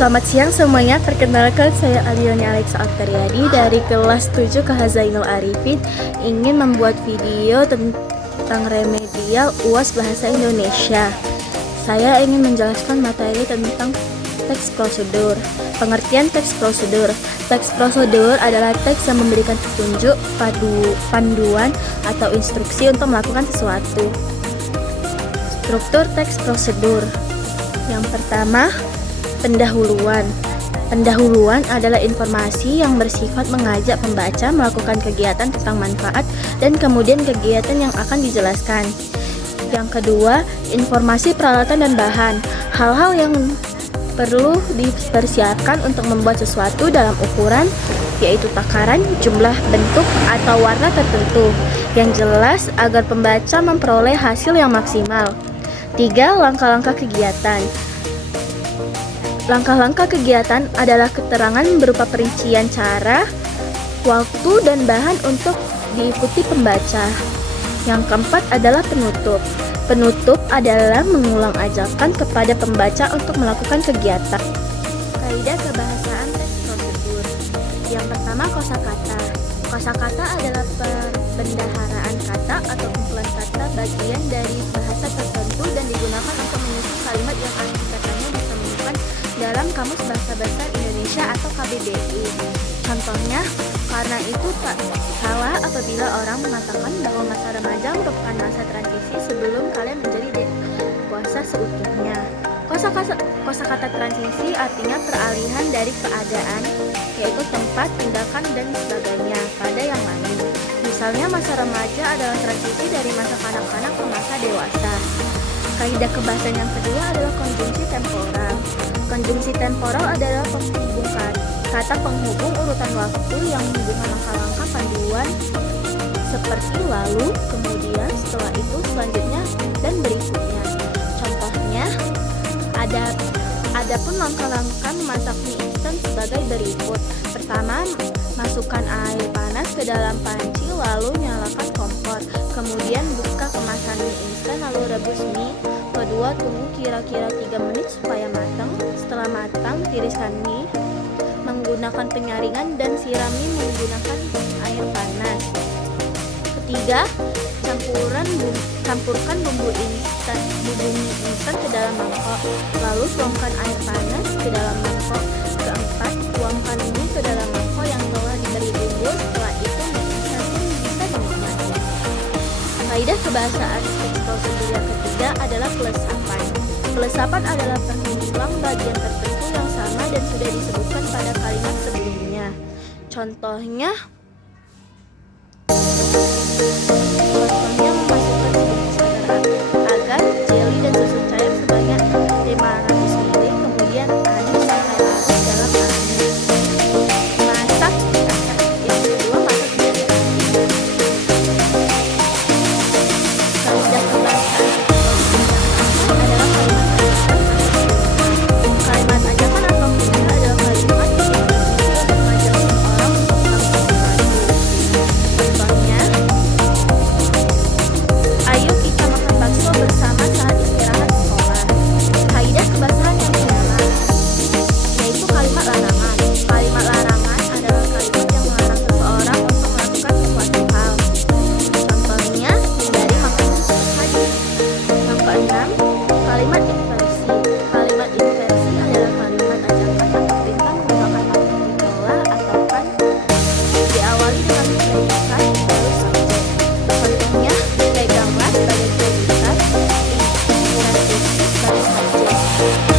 Selamat siang semuanya, perkenalkan saya Adielnya Alexa Octariadi dari kelas 7 KH Zainul Arifin ingin membuat video tentang remedial UAS Bahasa Indonesia. Saya ingin menjelaskan materi tentang teks prosedur. Pengertian teks prosedur. Teks prosedur adalah teks yang memberikan petunjuk, panduan, atau instruksi untuk melakukan sesuatu. Struktur teks prosedur. Yang pertama, pendahuluan. Pendahuluan adalah informasi yang bersifat mengajak pembaca melakukan kegiatan tentang manfaat dan kemudian kegiatan yang akan dijelaskan. Yang kedua, informasi peralatan dan bahan. Hal-hal yang perlu dipersiapkan untuk membuat sesuatu dalam ukuran, yaitu takaran, jumlah, bentuk, atau warna tertentu yang jelas agar pembaca memperoleh hasil yang maksimal. 3. Langkah-langkah kegiatan. Langkah-langkah kegiatan adalah keterangan berupa perincian cara, waktu, dan bahan untuk diikuti pembaca. Yang keempat adalah penutup. Penutup adalah mengulang ajakan kepada pembaca untuk melakukan kegiatan. Kaidah kebahasaan teks prosedur. Yang pertama, kosakata. Kosakata adalah perbendaharaan kata atau kumpulan kata bagian dari bahasa tertentu dan digunakan untuk menyusun kalimat yang arti katanya ditemukan dalam Kamus Bahasa Besar Indonesia atau KBBI. Contohnya, karena itu tak salah apabila orang mengatakan bahwa masa remaja merupakan masa transisi sebelum kalian menjadi dewasa seutuhnya. Kosakata transisi artinya peralihan dari keadaan, yaitu tempat, tindakan, dan sebagainya pada yang lain. Misalnya, masa remaja adalah transisi dari masa kanak-kanak ke masa dewasa. Kaidah kebahasaan yang kedua adalah konjungsi temporal. Konjungsi temporal adalah penghubung kata penghubung urutan waktu yang menghubungkan langkah-langkah panduan seperti lalu, kemudian, setelah itu, selanjutnya, dan berikutnya. Contohnya, adapun langkah-langkah memasak mie instan sebagai berikut. Pertama, masukkan air panas ke dalam panci, lalu nyalakan kompor. Kemudian buka kemasan mie instan, lalu rebus mie. Kedua, tunggu kira-kira 3 menit supaya matang. Setelah matang, tiriskan mie menggunakan penyaringan dan siram mie menggunakan air panas. Ketiga, campurkan bumbu mie instan ke dalam mangkok, lalu tuangkan air panas ke dalam mangkok. Keempat, tuangkan mie ke dalam mangkok yang telah diberi bumbu. Setelah itu, mie instan pun bisa dinikmati. Kaidah kebahasaan teks prosedur yang ketiga adalah pelesapan. Pelesapan adalah pengulang bagian tertentu yang sama dan sudah disebutkan pada kalimat sebelumnya. Contohnya memasukkan sebuah agar jeli dan susu cair sebanyak 500 ml, kemudian aduk sampai larut dalam air. Masak. Yang kedua, masak dari kaidah kebahasaan adalah kalimat ajakan atau perintah adalah kalimat yang berfungsi untuk mengajak seseorang untuk melakukan sesuatu. Contohnya, ayo kita makan bakso bersama saat istirahat sekolah. Kaidah kebahasaan yang kedua yaitu kalimat larangan. Kalimat larangan adalah kalimat yang melarang seseorang untuk melakukan sesuatu hal. Contohnya, hindari makanan sehat. Yang keenam, kalimat inversi. Kalimat inversi adalah kalimat ajakan atau perintah menggunakan partikular atau kan diawali dengan predikat lalu subjek. Contohnya, peganglah sebagai predikat, inversi sebagai subjek.